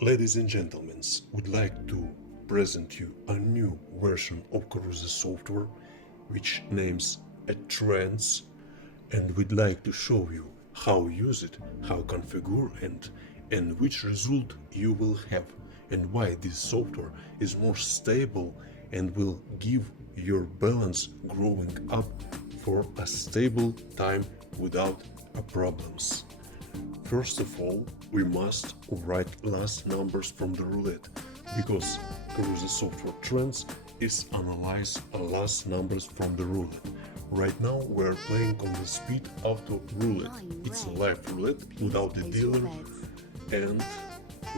Ladies and gentlemen, would like to present you a new version of Karuzo Software which names a Trends, and we'd like to show you how use it, how configure and which result you will have, and why this software is more stable and will give your balance growing up for a stable time without problems. First of all, we must write last numbers from the roulette, because Karuzo Software Trends is analyze last numbers from the roulette. Right now we are playing on the speed auto roulette. It's a live roulette without the dealer, and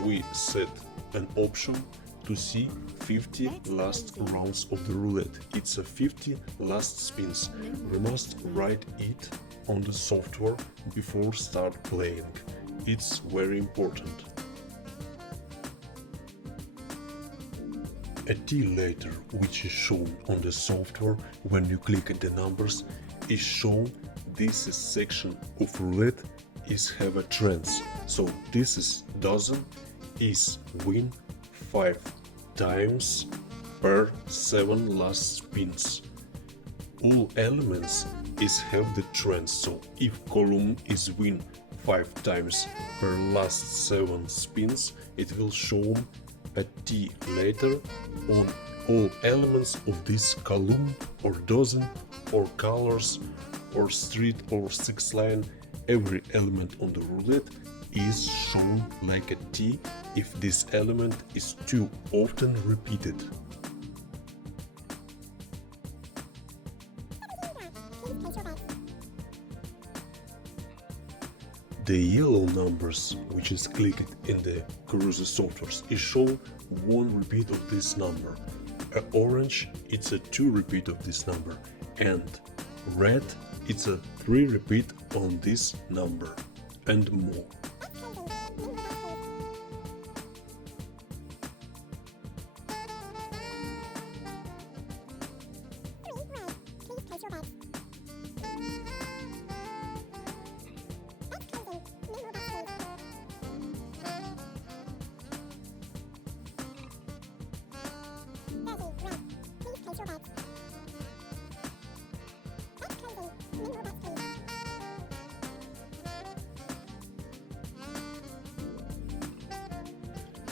we set an option to see 50 last rounds of the roulette. It's a 50 last spins. We must write it on the software before start playing. It's very important. A T later, which is shown on the software when you click at the numbers, is shown. This is section of roulette is have a trends. So this is dozen is win 5 times per 7 last spins. All elements is have the trends, so if column is win 5 times per last 7 spins, it will show a T later on all elements of this column or dozen or colors or street or 6 line. Every element on the roulette is shown like a T if this element is too often repeated. The yellow numbers, which is clicked in the Karuzo software, is shown 1 repeat of this number. Orange, it's a 2 repeat of this number, and red, it's a 3 repeat on this number, and more.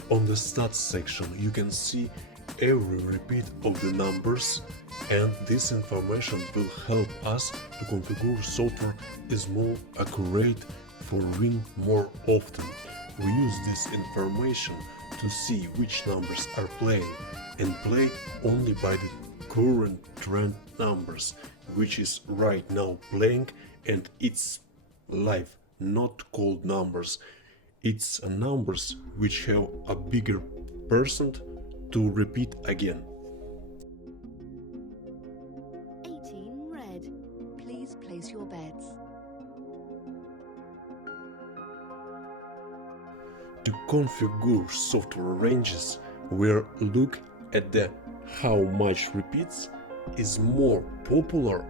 On the stats section you can see every repeat of the numbers, and this information will help us to configure software is more accurate for win more often. We use this information to see which numbers are playing and play only by the current trend numbers, which is right now playing, and it's live, not cold numbers. It's numbers which have a bigger percent to repeat again. 18 red. Please place your bets. To configure software ranges, we'll look at the how much repeats is more popular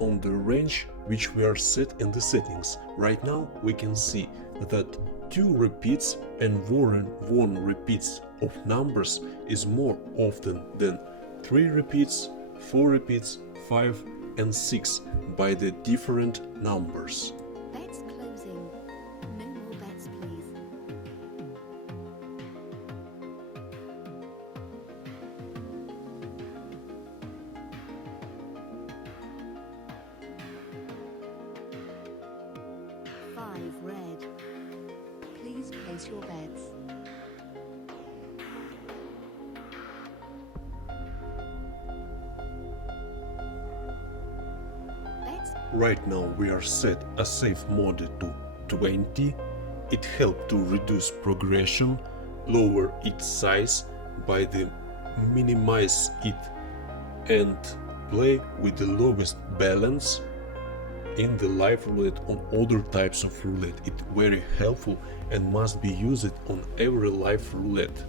on the range which we are set in the settings. Right now we can see that 2 repeats and 1 repeats of numbers is more often than 3 repeats, 4 repeats, 5 and 6 by the different numbers. Bets closing. No more bets, please. Five red. Please place your bets. Bets. Right now we are set a safe mode to 20. It helps to reduce progression, lower its size by the minimize it, and play with the lowest balance in the live roulette on other types of roulette. It's very helpful and must be used on every live roulette.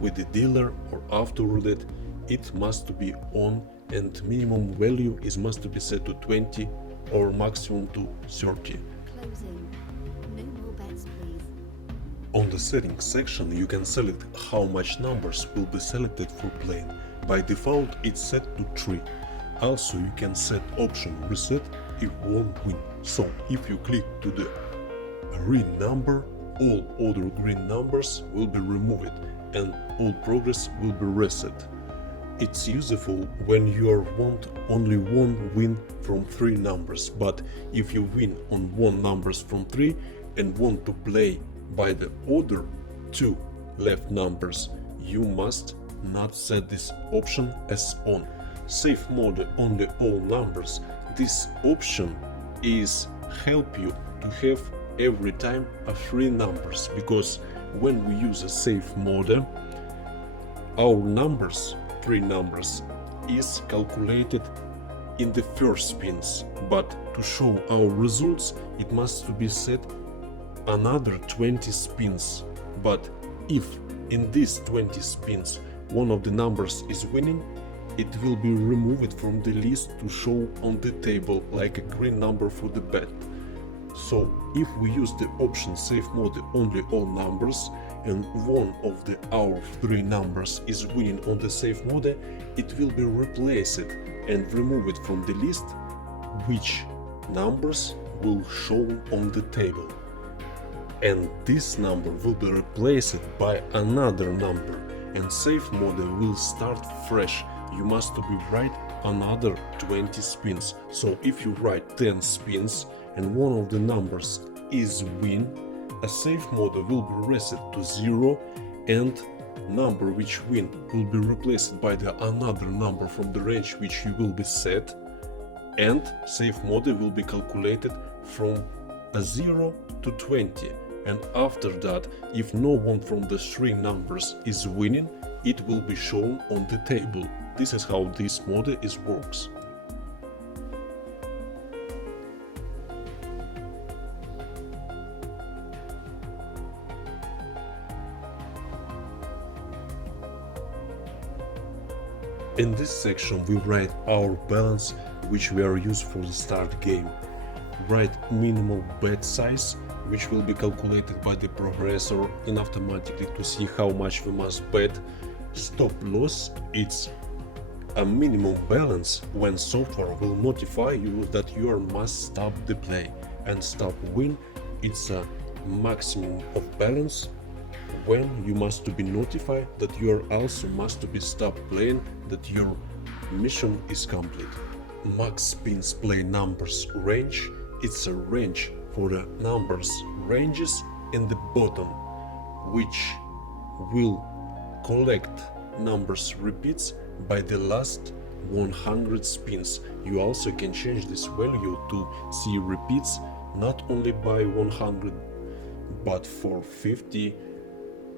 With the dealer or auto roulette, it must be on and minimum value is must to be set to 20 or maximum to 30. Closing. No more bets, please. On the settings section you can select how much numbers will be selected for playing. By default it's set to 3. Also you can set option reset if one win. So if you click to the green number, all other green numbers will be removed and all progress will be reset. It's useful when you want only one win from 3 numbers, but if you win on 1 numbers from 3 and want to play by the other 2 left numbers, you must not set this option as on. Save mode only all numbers. This option is help you to have every time a 3 numbers, because when we use a save mode, our numbers, 3 numbers, is calculated in the first spins, but to show our results it must to be set another 20 spins. But if in these 20 spins one of the numbers is winning, it will be removed from the list to show on the table like a green number for the bet. So if we use the option save mode only all numbers and one of our 3 numbers is winning on the save mode, it will be replaced and removed from the list which numbers will show on the table. And this number will be replaced by another number and save mode will start fresh. You must be write another 20 spins. So if you write 10 spins and one of the numbers is win, a save mode will be reset to 0 and number which win will be replaced by the another number from the range which you will be set, and save mode will be calculated from a 0 to 20, and after that if no one from the 3 numbers is winning, it will be shown on the table. This is how this mode works. In this section we write our balance which we are used for the start game. Write minimal bet size which will be calculated by the progressor and automatically to see how much we must bet. Stop loss, it's a minimum balance when software will notify you that you must stop the play, and stop win, it's a maximum of balance when you must to be notified that you also must to be stop playing, that your mission is complete. Max spins play numbers range, it's a range for the numbers ranges in the bottom, which will collect numbers repeats by the last 100 spins. You also can change this value to see repeats not only by 100 but for 50,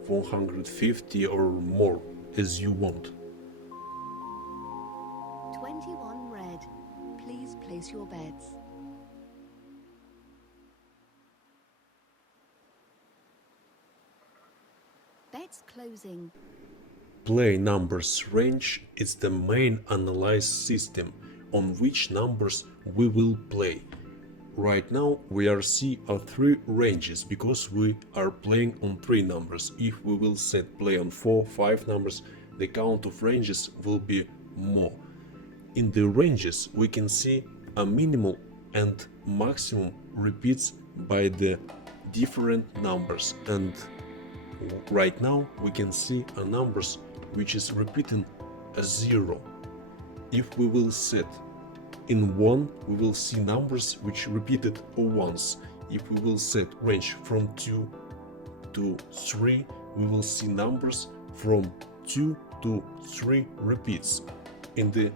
150 or more as you want. 21 red. Please place your bets. Bets closing. Play numbers range is the main analyze system on which numbers we will play. Right now we are see 3 ranges because we are playing on 3 numbers. If we will set play on 4, 5 numbers, the count of ranges will be more. In the ranges we can see a minimal and maximum repeats by the different numbers, and right now we can see a numbers which is repeating a 0. If we will set in 1, we will see numbers which repeated once. If we will set range from 2 to 3, we will see numbers from 2 to 3 repeats. In the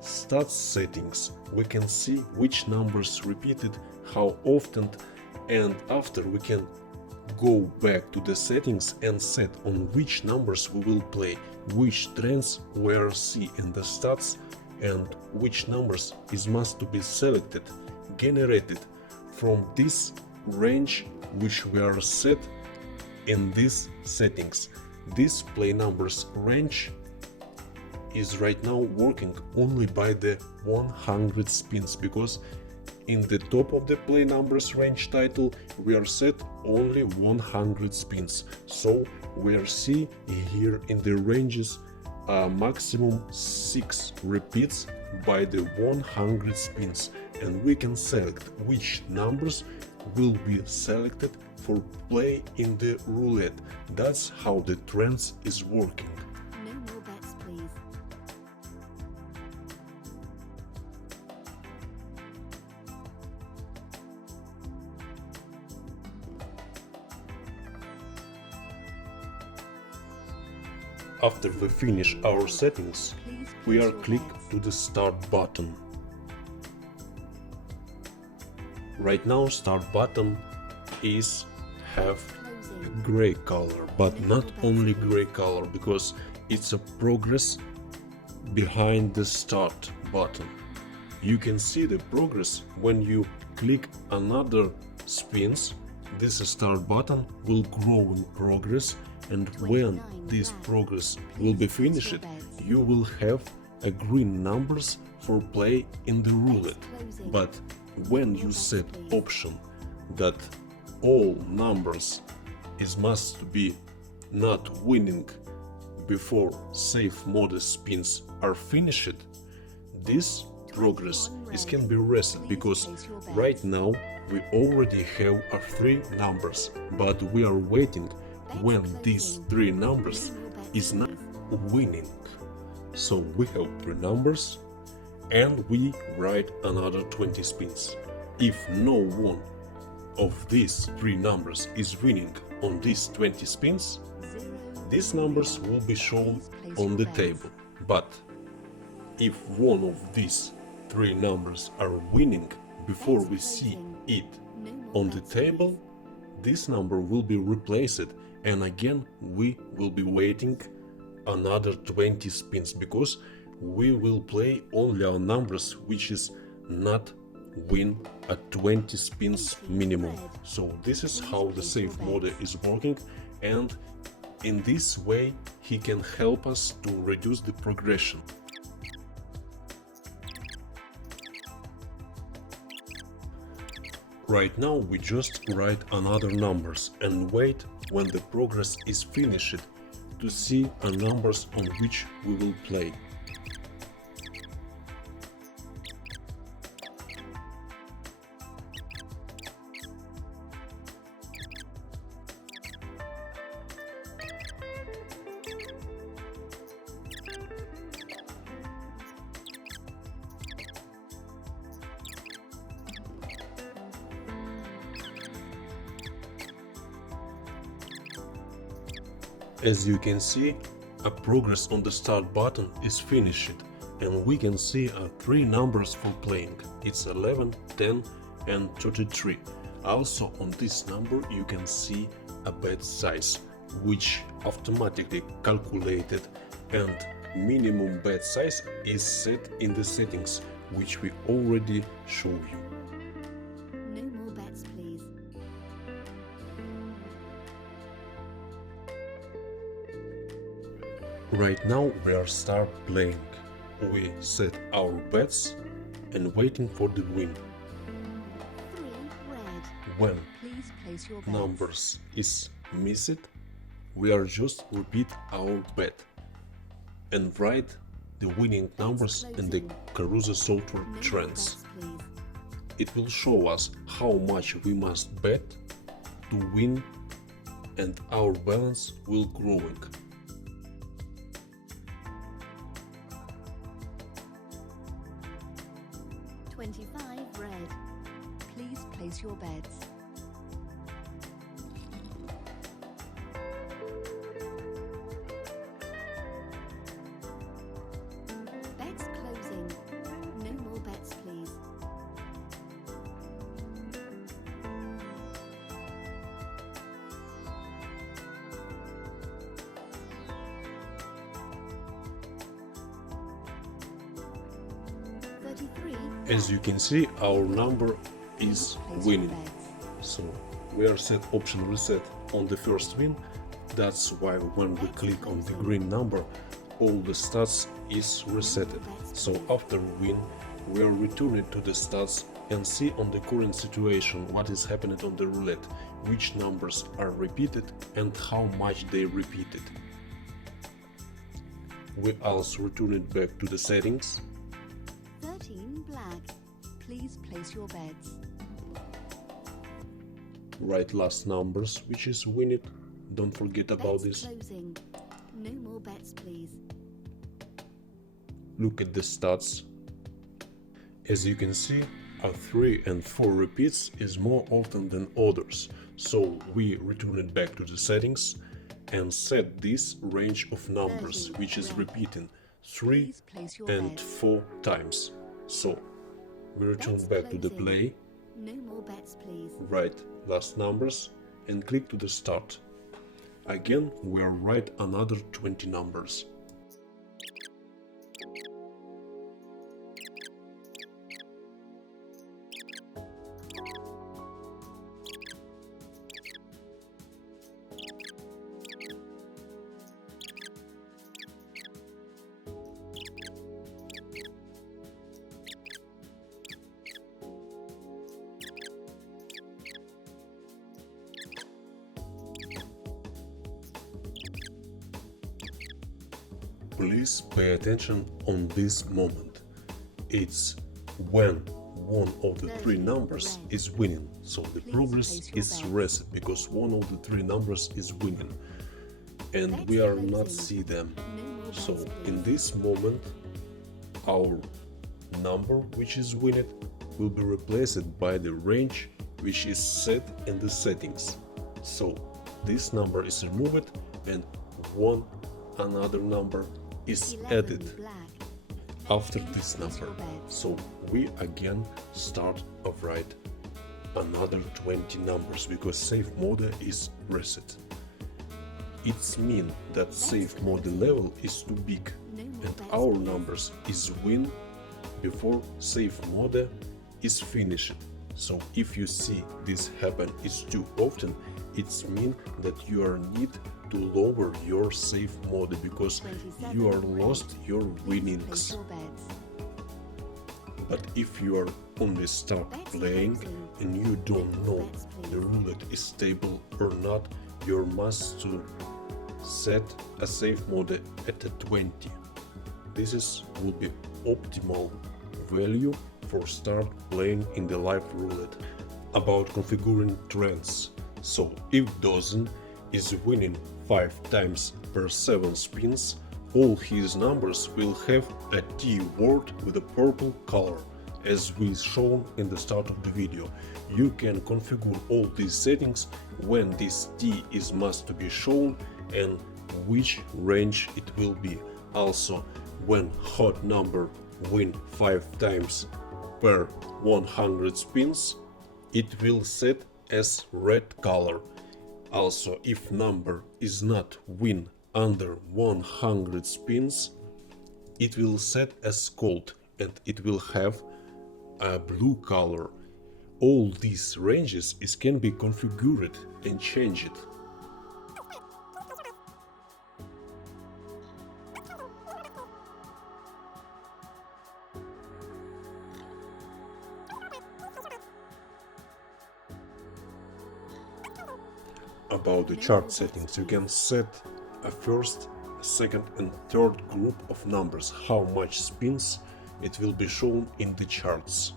stats settings we can see which numbers repeated, how often, and after we can go back to the settings and set on which numbers we will play, which trends we are see in the stats, and which numbers is must to be selected, generated from this range which we are set in these settings. This play numbers range is right now working only by the 100 spins, because in the top of the play numbers range title we are set only 100 spins. So we are see here in the ranges maximum 6 repeats by the 100 spins, and we can select which numbers will be selected for play in the roulette. That's how the trends is working. No more bets, please. After we finish our settings, we are click to the start button. Right now start button is have a gray color, but not only gray color, because it's a progress behind the start button. You can see the progress when you click another spins. This start button will grow in progress, and when this progress will be finished, you will have a green numbers for play in the roulette. But when you set option that all numbers must be not winning before safe mode spins are finished, this progress can be reset, because right now we already have 3 numbers, but we are waiting when these 3 numbers is not winning. So we have 3 numbers and we write another 20 spins. If no one of these 3 numbers is winning on these 20 spins, these numbers will be shown on the table. But if one of these 3 numbers are winning before we see it on the table, this number will be replaced, and again we will be waiting another 20 spins, because we will play only on numbers which is not win at 20 spins minimum. So this is how the safe mode is working, and in this way he can help us to reduce the progression. Right now we just write another numbers and wait when the progress is finished to see a numbers on which we will play. As you can see, a progress on the start button is finished, and we can see 3 numbers for playing. It's 11, 10 and 33. Also on this number you can see a bet size, which automatically calculated, and minimum bet size is set in the settings, which we already show you. No more bets, please. Right now we are start playing. We set our bets and waiting for the win. 3 red. When Please place your bets. numbers is missed, we are just repeat our bet and write the winning numbers in the Karuzo Software No more Trends. bets, please. It will show us how much we must bet to win, and our balance will growing. 25 red. Please place your bets. Bets closing. No more bets, please. As you can see, our number is winning. So we are set option reset on the first win. That's why when we click on the green number, all the stats is resetted. So after win, we are returned to the stats and see on the current situation what is happening on the roulette, which numbers are repeated and how much they repeated. We also return it back to the settings. 13 black. Please place your bets. Write last numbers, which is win it. Don't forget about Bets this. closing. No more bets, please. Look at the stats. As you can see, a 3 and 4 repeats is more often than others, so we return it back to the settings and set this range of numbers, which is repeating 3 Please place your and bets. 4 times. So we return Bets back to the closing. play, No more bets, please. write last numbers and click to the start. Again, we are write another 20 numbers. Please pay attention on this moment. It's when one of the three numbers is winning, so the progress is reset because one of the three numbers is winning and we are not see them. So in this moment our number which is winning will be replaced by the range which is set in the settings. So this number is removed and another number is 11 added black. after this number. So we again start to write another 20 numbers because safe mode is reset. It's mean that safe mode level is too big and our numbers is win before safe mode is finished. So if you see this happen is too often, it's mean that you are need to lower your safe mode because you are lost your Place winnings. your bets. But if you are only start playing and you don't know the roulette is stable or not, you must to set a safe mode at a 20. This will be optimal value for start playing in the live roulette. About configuring trends. So if dozen is winning 5 times per 7 spins, all his numbers will have a T word with a purple color, as we shown in the start of the video. You can configure all these settings when this T is must to be shown and which range it will be. Also, when hot number win 5 times per 100 spins, it will set as red color. Also, if number is not win under 100 spins, it will set as cold and it will have a blue color. All these ranges can be configured and changed. About the chart settings, you can set a first, a second and third group of numbers, how much spins it will be shown in the charts.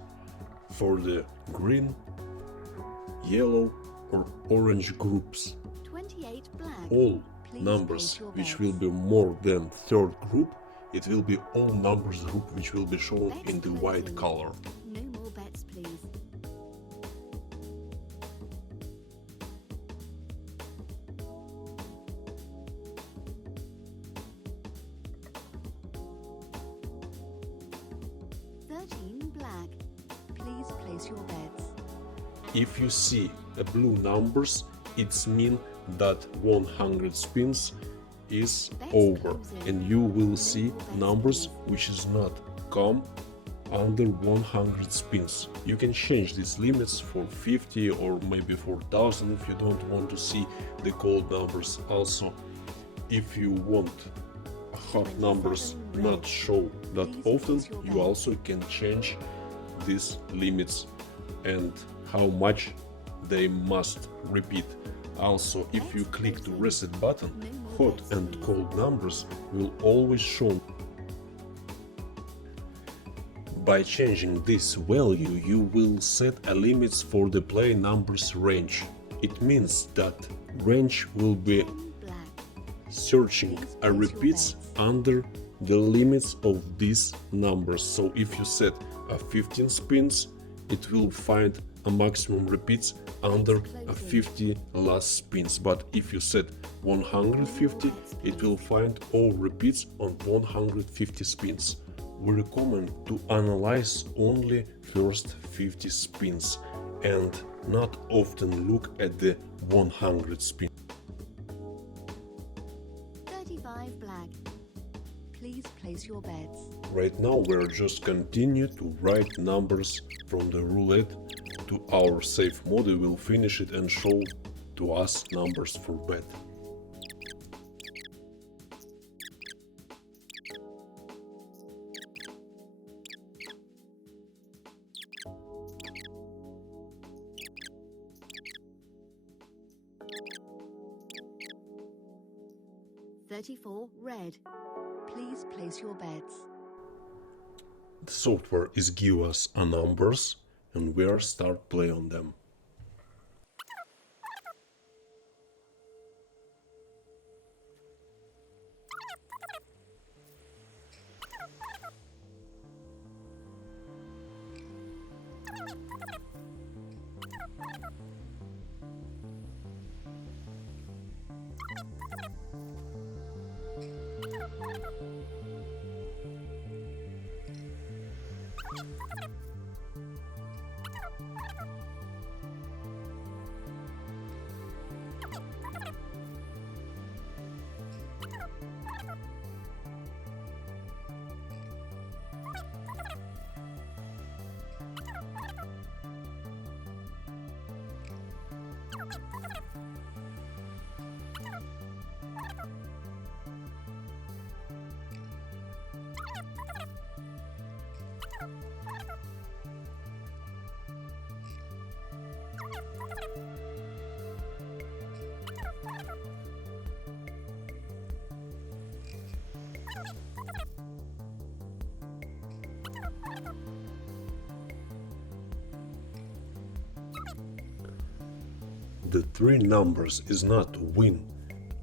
For the green, yellow or orange groups, 28 black. all Please numbers place your which bets. will be more than third group, it will be all numbers group which will be shown Bets in the white closing. color. No more bets, please. Black. Please place your bets. If you see a blue numbers, it's mean that 100 spins is over and you will see numbers which is not come under 100 spins. You can change these limits for 50 or maybe 4000 if you don't want to see the cold numbers. Also, if you want hot numbers not show that often, you also can change these limits and how much they must repeat. Also, if you click the reset button, hot and cold numbers will always show. By changing this value, you will set a limit for the play numbers range. It means that range will be Black. searching a repeats under the limits of these numbers. So if you set a 15 spins, it will find a maximum repeats under a 50 last spins. But if you set 150, it will find all repeats on 150 spins. We recommend to analyze only first 50 spins and not often look at the 100 spins. 35 black. Please place your bets. Right now we're just continue to write numbers from the roulette to our safe mode. We will finish it and show to us numbers for bet. $34 red. Please place your bets. The software is give us a numbers and we are start play on them. The three numbers is not win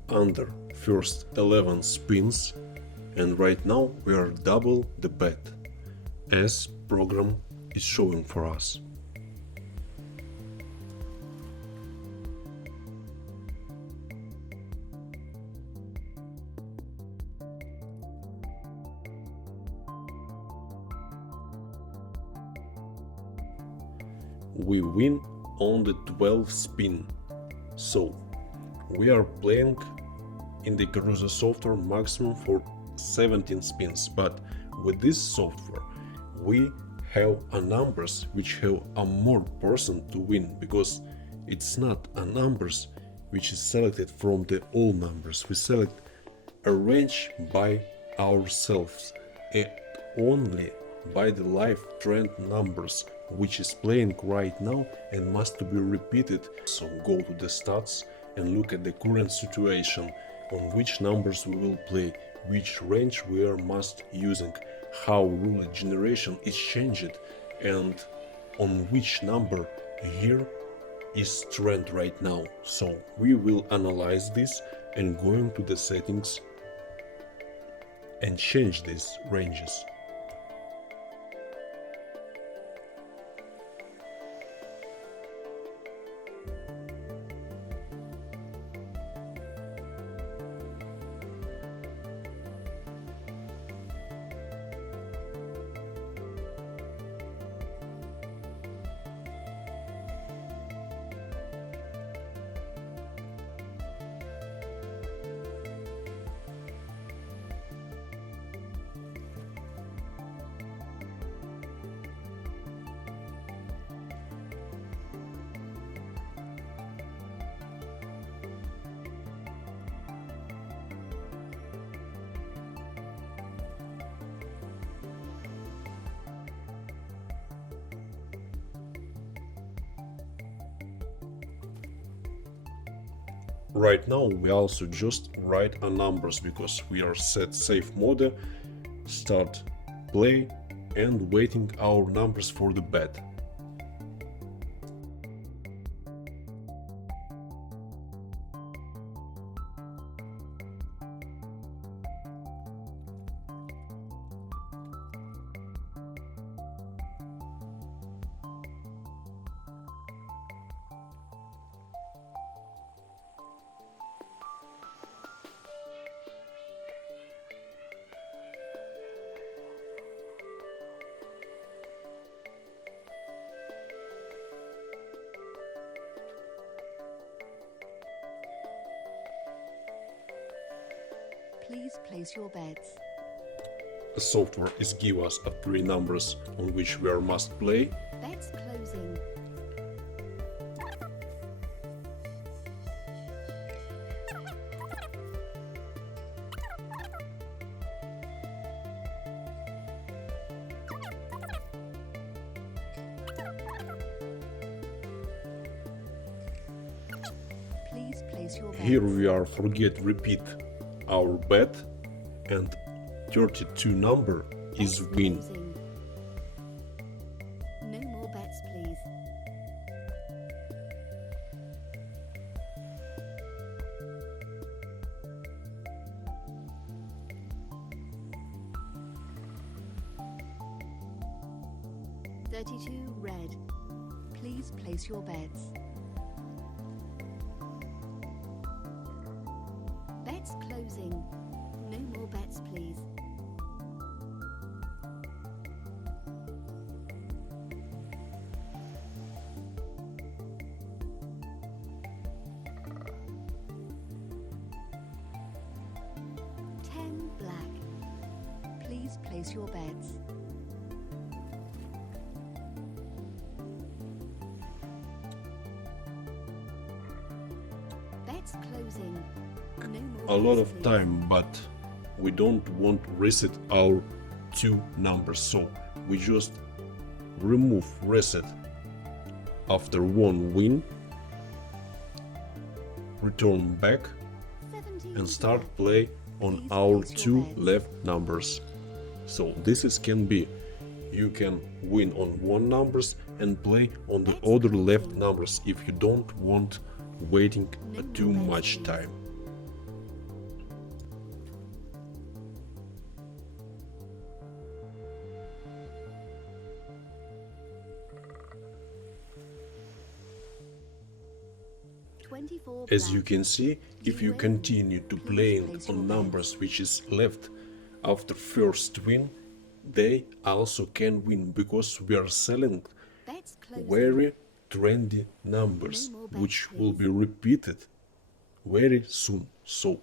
under first 11 spins, and right now we are double the bet as program is showing for us. We win on the 12th spin. So we are playing in the Karuzo software maximum for 17 spins, but with this software we have a numbers which have a more person to win, because it's not a numbers which is selected from the all numbers. We select a range by ourselves and only by the live trend numbers which is playing right now and must to be repeated. So go to the stats and look at the current situation, on which numbers we will play, which range we are must using, how roulette generation is changed, and on which number here is trend right now. So we will analyze this and going to the settings and change these ranges. Right now we also just write a numbers because we are set safe mode, start play and waiting our numbers for the bet. Please place your bets. The software is give us a three numbers on which we are must play. Bets closing. Please place your bets. Here we are forget repeat our bet and 32 number is Bets win. closing. No more bets, please. $32 red. Please place your bets. Bets closing. No more bets, please. $10 black. Please place your bets. Bets closing. No more A lot bets, of please. time, but we don't want to reset our two numbers, so we just remove reset after one win, return back 17 and start black. play on Please our place your two bets. left numbers. So this is can be you can win on one numbers and play on the Bets other left closing. numbers if you don't want waiting No more too bets, much please. time. $24 As you black. can see, if you win. continue to Please playing place your on bets. numbers which is left after first win, they also can win because we are selling Bets closing. very trendy numbers No more bets, which will please. be repeated very soon. So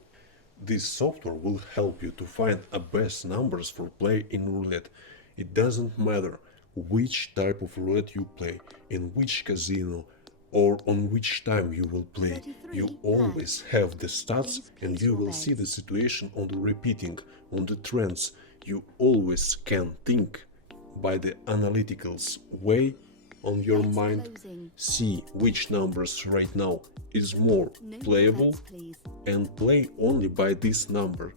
this software will help you to find a best numbers for play in roulette. It doesn't matter which type of roulette you play, in which casino or on which time you will play. 33 You black. always have the stats Please and place you your will see the bets. situation on the repeating, on the trends. You always can think by the analyticals way on your Bets mind, closing. see which numbers right now is more No more playable bets, please. and play only by this number.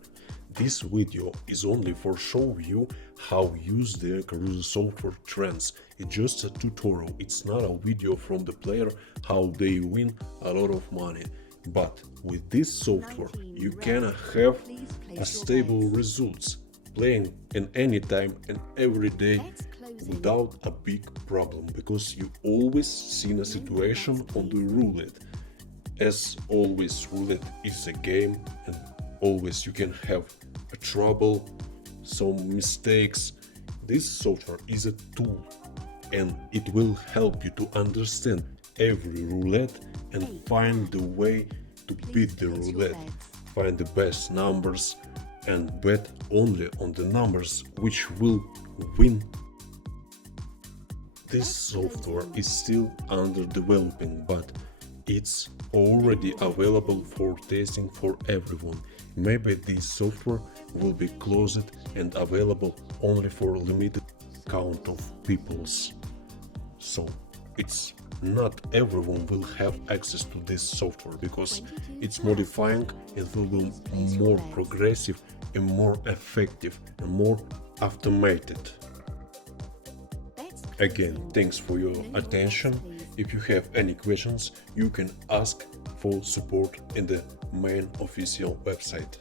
This video is only for show you how use the Karuzo Software Trends. It's just a tutorial, it's not a video from the player how they win a lot of money. But with this software 19 you red. can have Please place a your stable bets. results playing in any time and every day Bets closing. without a big problem because you always seen a situation on the roulette. As always, roulette is a game and always you can have a trouble, some mistakes. This software is a tool and it will help you to understand every roulette and find the way to beat the place your roulette, bets. find the best numbers and bet only on the numbers which will win. This software is still under developing, but it's already available for testing for everyone. Maybe this software will be closed and available only for a limited count of peoples. So it's not everyone will have access to this software because it's modifying, it will be more progressive and more effective and more automated. Again, thanks for your attention. If you have any questions, you can ask for support in the main official website.